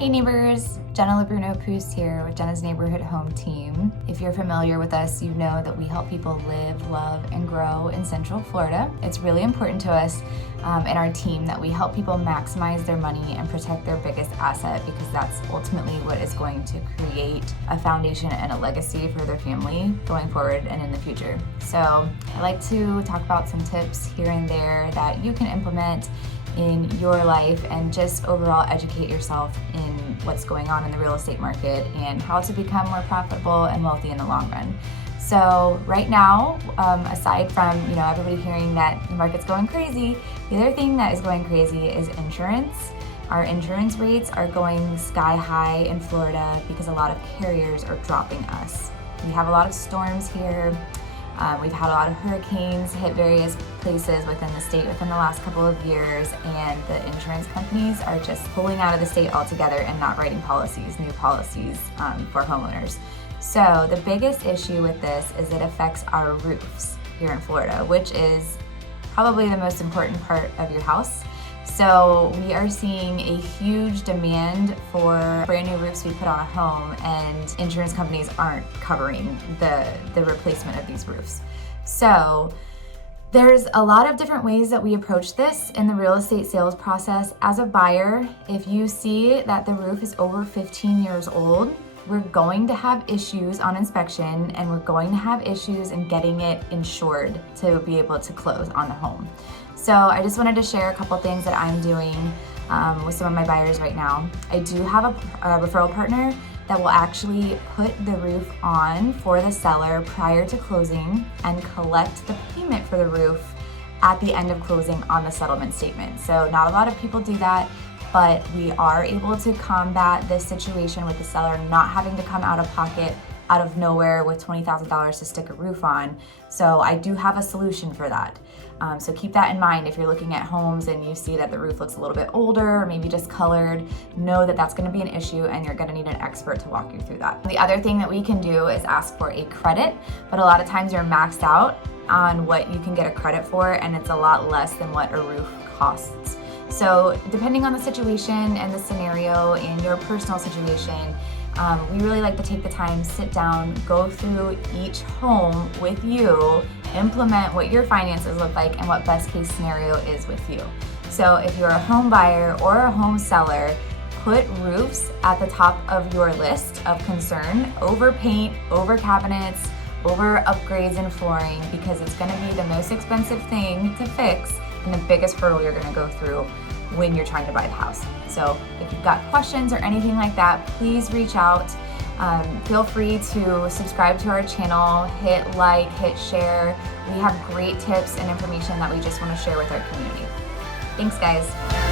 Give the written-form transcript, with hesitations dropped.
Hey neighbors, Jennah LeBruno-Pust here with Jennah's Neighborhood Home Team. If you're familiar with us, you know that we help people live, love, and grow in Central Florida. It's really important to us in our team that we help people maximize their money and protect their biggest asset, because that's ultimately what is going to create a foundation and a legacy for their family going forward and in the future. So I like to talk about some tips here and there that you can implement in your life and just overall educate yourself in what's going on in the real estate market and how to become more profitable and wealthy in the long run. So right now, aside from everybody hearing that the market's going crazy, the other thing that is going crazy is insurance. Our insurance rates are going sky high in Florida because a lot of carriers are dropping us. We have a lot of storms here. We've had a lot of hurricanes hit various places within the state within the last couple of years, and the insurance companies are just pulling out of the state altogether and not writing new policies for homeowners. So the biggest issue with this is it affects our roofs here in Florida, which is probably the most important part of your house. So we are seeing a huge demand for brand new roofs we put on a home, and insurance companies aren't covering the replacement of these roofs. So there's a lot of different ways that we approach this in the real estate sales process. As a buyer, if you see that the roof is over 15 years old, we're going to have issues on inspection, and we're going to have issues in getting it insured to be able to close on the home. So I just wanted to share a couple things that I'm doing with some of my buyers right now. I do have a referral partner that will actually put the roof on for the seller prior to closing and collect the payment for the roof at the end of closing on the settlement statement. So not a lot of people do that, but we are able to combat this situation with the seller not having to come out of pocket out of nowhere with $20,000 to stick a roof on. So I do have a solution for that. So keep that in mind if you're looking at homes and you see that the roof looks a little bit older or maybe discolored. Know that that's going to be an issue, and you're going to need an expert to walk you through that. The other thing that we can do is ask for a credit, but a lot of times you're maxed out on what you can get a credit for, and it's a lot less than what a roof costs. So depending on the situation and the scenario and your personal situation, we really like to take the time, sit down, go through each home with you, implement what your finances look like and what best case scenario is with you. So if you're a home buyer or a home seller, put roofs at the top of your list of concern over paint, over cabinets, over upgrades and flooring, because it's going to be the most expensive thing to fix and the biggest hurdle you're going to go through when you're trying to buy the house. So if you've got questions or anything like that, please reach out. Feel free to subscribe to our channel, hit like, hit share. We have great tips and information that we just want to share with our community. Thanks, guys.